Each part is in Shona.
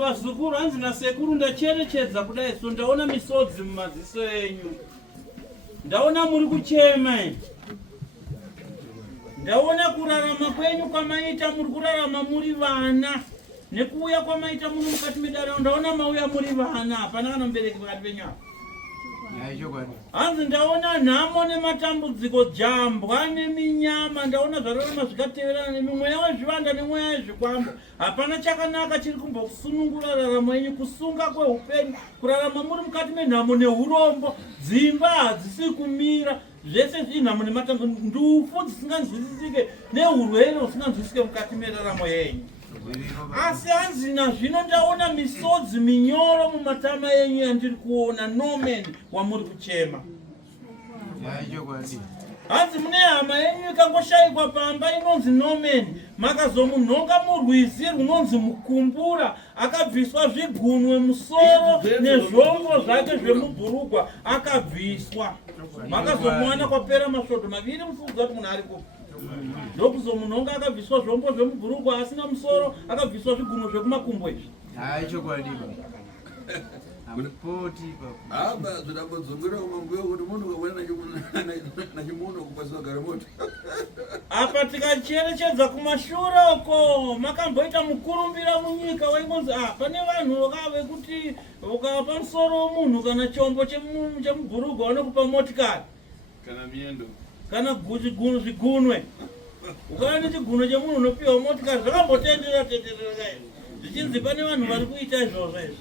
Vazukuru hanzi nasekuru ndacherechedza kudai so ndaona misodzi mumaziso enyu, ndaona muri kuchema, ndaona kurarama kwenyu kwamaita muri kurarama muri vana, nekuuya kwamaita muri mukati medare ndaona mauya muri vana, hapana kana mubereki pakati penyu apa. Hanzi ndaona nhamo nematambudziko, jambwa neminyama, ndaona zvarorema zvikateverana nemimweya wezvivanda nemweya wezvikwambo. Hapana chakanaka chiri kumbokusunungura raramo yenyu, kusunga kweupenyu, kurarama muri mukati menhamo neurombo, dzimba hadzisi kumira, zvese zvinhamo nematambudziko, ndufu dzisinganzwisisike neurwere husinganzwisisike mukati meraramo yenyu. Asi hanzi nazvino ndaona misodzi minyoro mumatama yenyu yandiri kuona, nomen wamuri kuchema. Hanzi mune hama yenyu ikangoshayikwa pamba inonzi nomen, makazomunhonga murwizi runonzi mukumbura, akabviswa zvigunwe musoro nezvombo zvake zvemubhurugwa akabviswa. Makazomuwana kwapera masvoto maviri mufuudza kuti munhu ari kupi. Ndokuzomunhonga akabviswa zvombo zvemubhurugwa asina musoro, akabviswa zvigunwe zvekumakumbo izvi. Aba zvinambodzongera kumambuyo kuti munhu kawana nachimuno kupaswa garamoto. Apa tikacherechedza kumashure uko makamboita mukurumbira munyika waingonzi pane vanhu vekuti ukapa musoro womunhu kana chombo chemubhurugwa vanokupa motikari kana miendo kana zvigunwe. Ukaona nechigunwe chemunhu unopiwa motikari zvakambotenderera zvichinzi pane vanhu vari kuita izvozvo izvi.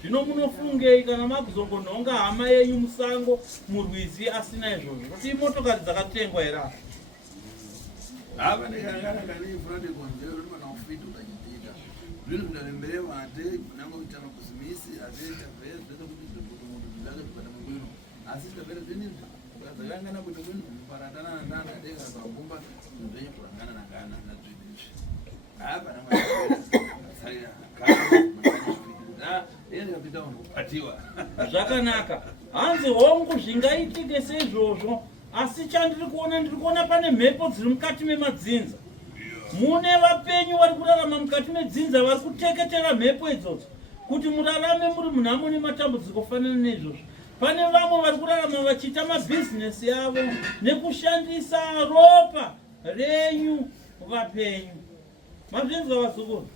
Zvino munofungei kana makuzongonhonga hama yenyu musango murwizi asina izvozvo? Kuti motokari dzakatengwa here apa? Hapa ndikangana kani front konjero ndi mana ufito kachitita. Zvino ndalembere mate kunanga kuitama kusimisi atenda vese kuti munhu ndanga kupata mungwino. Asista bere zvinizvi. Ukazakangana kuti munhu paratana ndanda deka pagumba zvenyu kurangana nakana na zvinizvi. Hapa namwe salira kana yeye kapita unopatiwa zvakanaka hanzi hongu zvingaitike seizvozvo asi chandiri kuona pane mhepo dziri mukati memadzinza mune vapenyu vari kurarama mukati medzinza vari kuteketera mhepo idzodzo kuti murarame muri munhamo nematambudziko kufanana neizvozvo pane vamwe vari kurarama vachiita mabhizinesi yavo nekushandisa ropa renyu vapenyu mazvinzwa vazukuru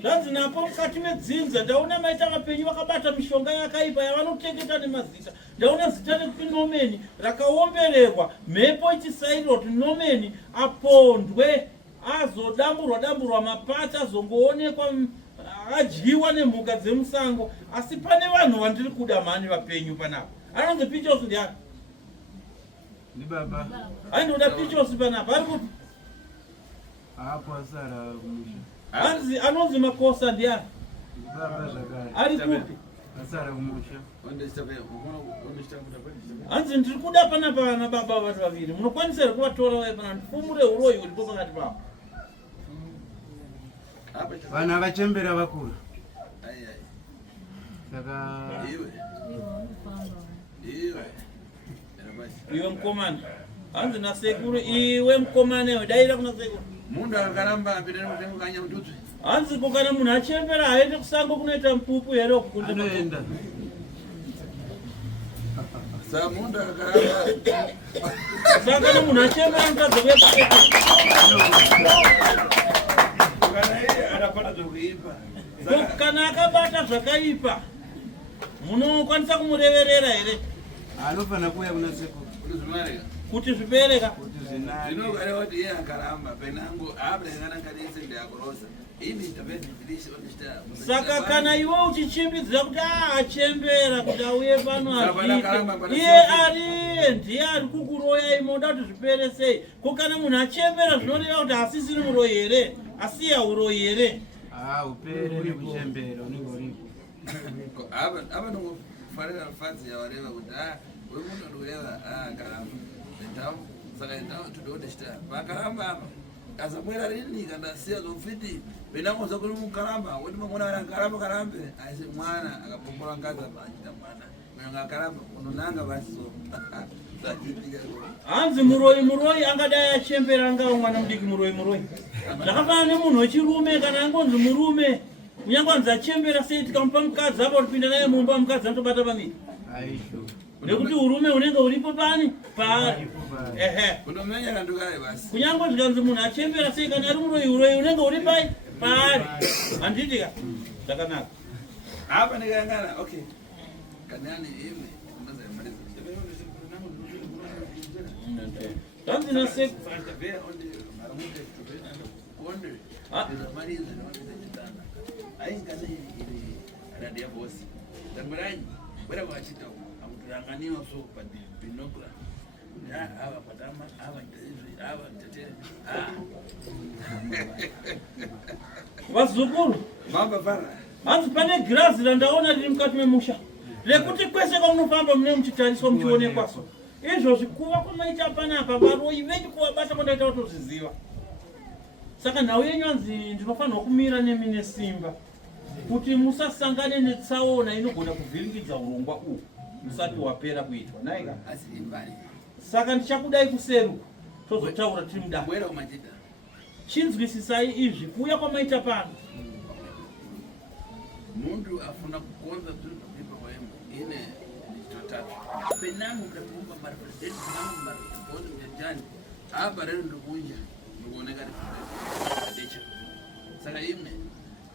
zvanzi napo mukati medzinza ndaona maita vapenyu vakabata mishonga yakaipa yavanoteketa nemazita ndaona zita rekuti nomeni rakaombererwa mhepo ichisairira kuti nomeni apondwe azodamburwa mapata azongoonekwa adyiwa nemhuka dzemusango asi pane vanhu vandiri kuda mhani vapenyu panapa anonzi pichosi ndiani aindoda pichosi panapa ari kuti hanzi anonzi makosa ndiani ari kupi hanzi ndiri kuda panapa vana baba vanhu vaviri munokwanisa here kuvatora vai pana ndifumure uroyi uripo pakati pavo vanhu avachembera vakura saka iwe mukomana hanzi nasekuru iwe mukomana iwe daira kuna sekuru mundu akaramba apinda nemukanya mututsi hanzi ko kana munhu achembera haende kusango kunoita mupupu here anoenda sa mundu akaramba saka kana munhu achembera mutadza kana iye anapata zvokuipa kana akabata zvakaipa munokwanisa kumureverera here anofanira kuuya kuna sekuru kuti zvipereka kuti zvinari zvinokareva kuti iye akaramba penangu aaprengananganise ndeyakorosa ini tapedhidirisha ondishita saka kana iwe uchichimbidzira kuti achembera kuti auye pano azviite iye ariye ndiye ari kukuroya imoda kuti zvipere sei ko kana munhu achembera zvinoreva kuti asisiri muroyi here asiya uroyi here upere nekuchembera unenge uripo ava nongofarira mufadzi yawareva kuti uyu munhu andikureva akaramba endao saka endao tudodeshita pakaramba apa azamwera rini kandasiya zofiti venangoza kuri mukaramba woti mamona ari akaramba karambe aisi mwana akapombola ngazi apachita mwana mwenga akaramba unonanga vasiso hanzi muroyi angadai achembera ngawo mwana mudiki muroyi zvakafanana nemunhu wechirume kana angonzi murume kunyange anzi achembera sei tikamupa mukadzi apa kupinda naye mumba mukadzi anotobata pamiri nekuti urume unenge uripo pani paari kunomenya kandukare basi kunyange zvikanzi munhu achembera sei kana ari muroyi unenge uri pai paari handitika zvakanaka apa ndikayangana okay kanani ime mazamaliza zvanzi nase anganiwa so binokula ava patama ava izvi ava tetere vazukuru mambafara hanzi pane girazi randaona riri mukati memusha rekuti kwese kwamunofamba mune muchitariswa muchionekwaso izvozvi kuva kwamaita panapa varoyi venyu kuvabata kwandaita kutozviziva saka nhau yenyu hanzi ndinofanirwa kumira nemi nesimba kuti musasangane netsaona inogona kuvhiringidza urongwa uhu musati wapera kuitwa naika saka ndichakudai kuseruka tozotaura tiri muda chinzwisisai izvi kuuya kwamaita pano mundu afuna kukonza zviri papipa kwaemo ine chitotatu penangu mudapumba maripresidenti penangu maribondi mjajani apa rero ndikunja ndikuoneka adecha saka imwe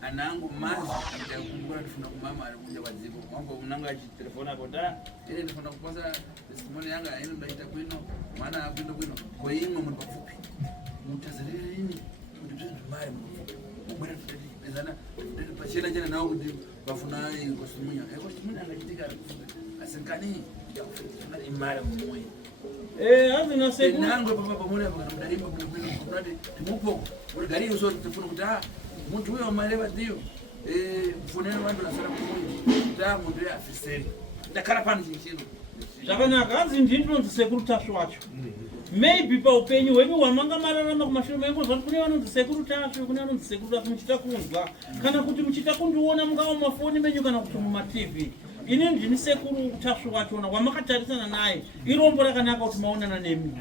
anangu mazi akakumbura ndifuna kumama ari kunja kwadziko wangu unanga achitelefona kota ine ndifuna kuposa testimony yanga ine ndaita kwino mwana akuenda kwino koimwe munhu pafupi mutazarire ini kuti zvezvimari mufupi mubwera tutati pezana pachena chena nawo kuti vafuna kosimunya kosimunya angachitika asinkani yakufuna imari mumwe hanzi naseku nangu papa pamona pakana mudarimba kwino kuti timupo kuti gari so tifuna kuti muntu uyo mareva ndiyo kufonera vantu vasara kumwe ta muntu uyo afiseri ndakara pano chinchino zvakanaka hanzi ndinonzi sekuru tasvo wacho maybe pa upenyu hwenyu hwamanga mararama kumashure mengu zvati kune vanonzi sekuru tasvi kune vanonzi sekuru tasvi muchita kunzwa kana kuti muchita kundiona mungava mumafoni menyu kana kuti mumatv. Ini ndini sekuru tasvi wachona wamakatarisana naye irombo rakanaka kuti maonana neni.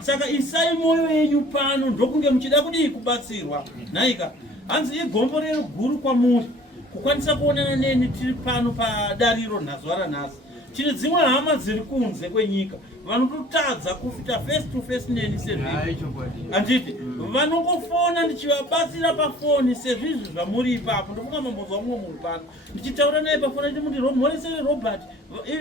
Saka isai moyo yenyu pano ndokunge muchida kudii kubatsirwa. Naika hanzi igombo rero guru kwamuri kukwanisa kuonana neni tiri pano padariro nazuva ranhasi. Tine dzimwe hama dziri kunze kwenyika vanototadza kufita face to face neni sezvizvi. Anditi vanongofona ndichivabatsira pafoni sezvizvi zvamuri ipapo. Ndofunga mambozwa mumwe munhu pano ndichitaura naye pafoni ndi muti mhoresere Robert.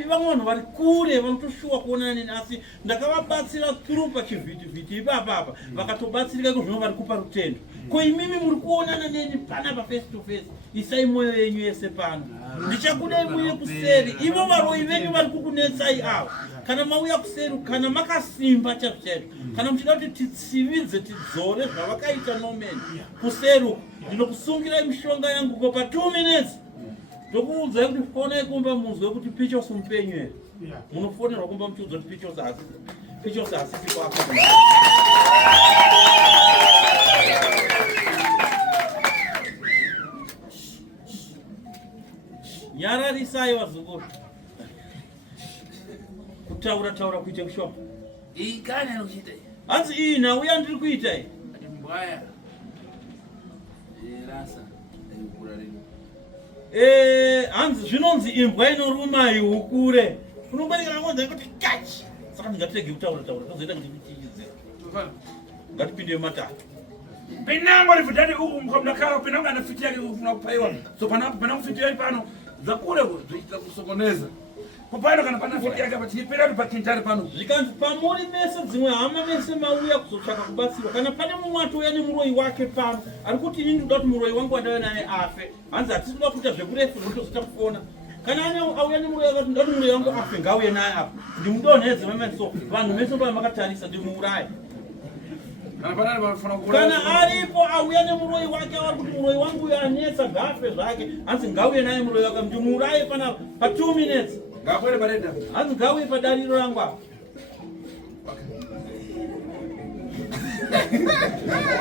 Vamwe vanhu vari kure vanotoshuwa kuonana neni asi ndakavabatsira through pachivhitivhiti ipapapa vakatobatsirika kuzvino vari kupa rutendo. Ko imimi muri kuonana neni pana pa face to face. Isai moyo yenyu yese pano. Ndichakudai muye kuseri. Ivo varoi venyu vari kukunetsai avo. Kana mauya kuseri kana makasimba chazvo. Kana muchida kuti titsividze tidzore zvavakaita nomeni. Kuseri ndinokusungirai mishonga yangu ko pa 2 minutes. Ndokuudzai kuti fonai kumba muzwe kuti Pichos mupenyu here. Munofonerwa kumba muchiudzwa kuti Pichos hasipi kwako. Nyararisai wazukuru. Kutaura kuite kushoma. Iyi kani anokuita iyi? Hanzi iyi nauya ndiri kuita iyi. Ati mbwaya. Rasa. Ayukura rino. Hanzi zvinonzi imbwa inoruma ihukure. Unongwanika ngonza kuti kachi. Saka ndingatege kutaura tozoita kuti ndichidze. Ngatipinde matatu. Pinango rivudani uku mkamdakara pinango anafitia kufuna kupaiwa. So panapo fitia pano zakule kuita kusokoneza. Kupano kana pana fitia yake patipira pakintari pano. Zikanzi pamuri mese dzimwe hama mese mauya kuzotsvaka kubatsirwa. Kana pane mumwe atouya nemuroi wake pano ari kuti inini ndoda kuti muroi wangu andauya naye afe. Hanzi hatisi kuita zvekurefu ndotozota kufona. Kana auya nemuroi wake kuti ndoda kuti muroi wangu afe ngauye naye afe. Ndimudonhedze meme so vanhu mese vamakatarisa ndimuuraye. Kana aripo auya nemuroi wake ari kuti muroi wangu yanetsa gafe zvake. Hanzi ngauye naye muroi wake ndimuuraye pana pa 2 minutes. Ngapwele barenda. Hanzi ngauye padariro rangu apa.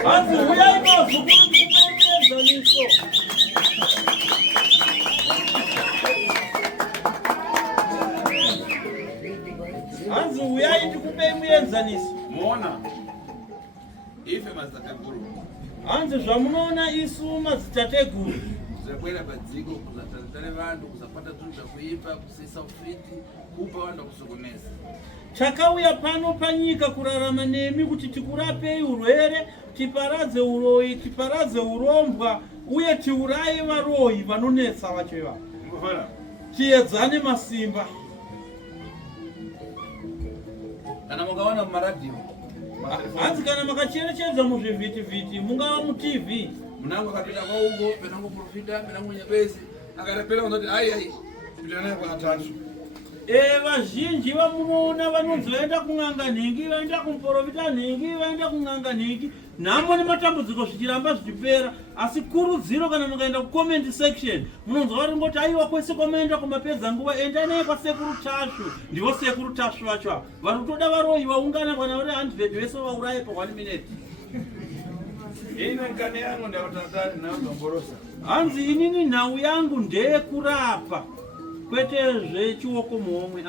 Hanzi uyai mazukuru ndikupenyezaniso. Hanzi uyai ndikupe muenzaniso. Muona. Ife mazitateguru. Hanzi zvamunoona isu mazitateguru. Zakwela padziko kuzatadzane vantu kuzapata tunhu zvakuipa kusisa ufiti kupa vantu kusokonesa. Chakauya pano panyika kurarama nemi kuti tikurapei urwere, tiparadze uroi, tiparadze urombwa uye tiuraye varoi vanonetsa vacho ivavo. Tiedzane masimba. Kana mukaona mumaradhiyo hanzi kana makacherechedza muzvivhitivhiti mungava muTV munango akapinda kwauko penango profita penango nyabezi akarepera unoti ai pitanaye kwa3. Vazhinji vamunoona vanonzi vaenda kun'anga nhingi, vaenda kumuprofita nhingi, vaenda kun'anga nhingi. Nhamo nematambudziko zvichiramba zvichipera, asi kurudziro kana mukaenda kucomment section munonzwa varingoti aiwa kwese kwamaenda kumapedza nguva endai kwasekuru tashu. Ndivo sekuru tashu vacho ava vanotoda varoi vaungana kana vari 100 vese vauraye pa 1 minute. Nkani yangu ndakutatari nazomborosa. Hanzi inini nhau yangu ndeyekurapa kwete zvechioko muhomwe.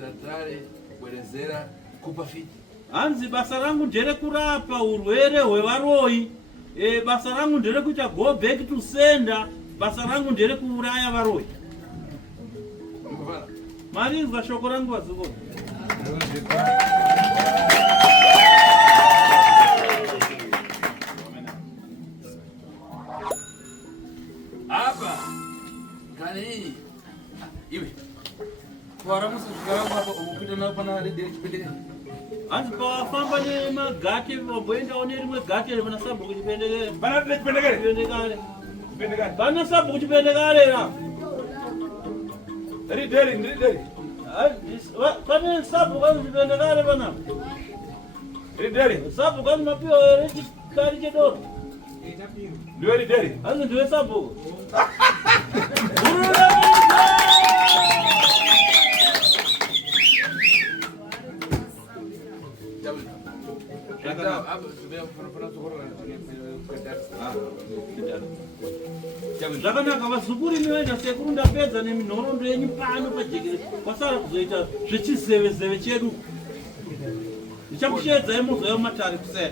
Tatare kuelezera kupa fiti. Hanzi basa rangu nderekurapa urwere hwevaroi. Basa rangu nderekuita go back to sender. Basa rangu nderekuuraya varoi. Marinzwa shoko rangu vazukuru. Hapa kani iwe kwa musi zvikaramu hapa umupita nawo pana redere chipendekere. Hanzi pawafamba nemagati vamboendawo nerimwe gati vana sabhuku kuchipendekere. Pana redere chipendekere? Chipendekare. Pana sabhuku kuchipendekare ra. Redere. Pane sabhuku kuchipendekare pana. Redere. Sabhuku ani mapiwa here chikari chedoro. Ndiwe redere. Hanzi ndiwe sabhuku. Zvakanaka vazukuru inoenda sekuru ndapedza neminhoroondo yenyu pano pajekere kwasara kuzoita zvechizeve chedu. Ndichakushedzai muzoya mumatare kusera.